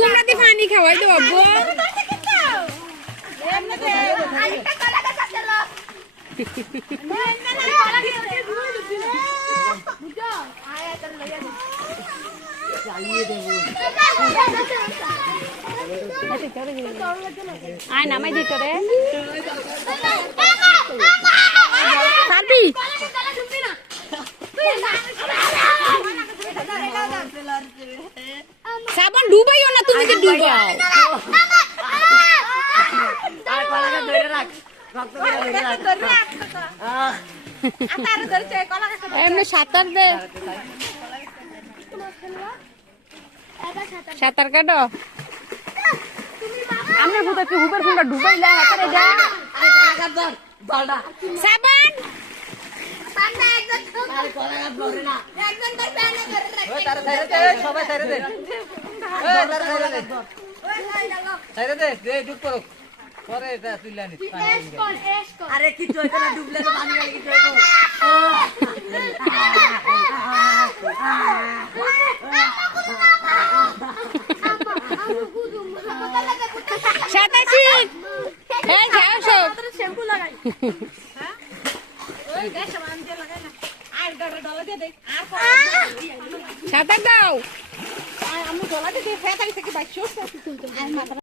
তোমরা তো পানি খাওয়াই তো বাবু আয় নামাই দিত রে পারবি সাবান ডুবাইও না তুমি তো ডুবাও এমনি সাঁতার দে সাঁতার কাটো আমরা কোথাও কি হুবের ফোনটা ডুবাইলা হাতারে যা সাবান আরে কিছু ডুবলে তো পানি গেলে কিছু সাঁতার শিখ এই যাও সব শ্যাম্পু লাগাই সাঁতার দাও আমি গলা দিয়ে ফেটাই থেকে বাইক